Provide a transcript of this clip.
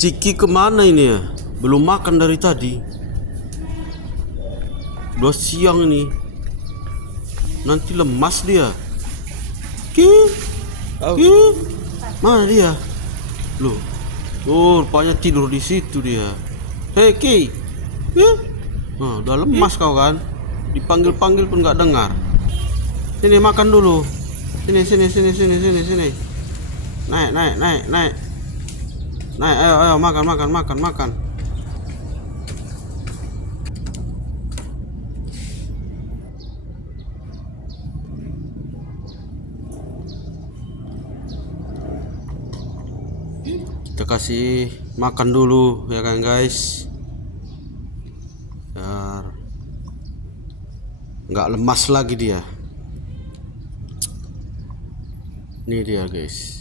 Ciki kemana ini ya? Belum makan dari tadi. Udah siang ini. Nanti lemas dia. Ki, Ki, mana dia? Loh, rupanya tidur di situ dia. Hei Ki, Ki, nah, udah lemas kau kan? Dipanggil-panggil pun nggak dengar. Sini makan dulu. Sini. Naik. Naik, ayo makan. Kita kasih makan dulu ya kan guys, biar nggak lemas lagi dia. Ini dia guys.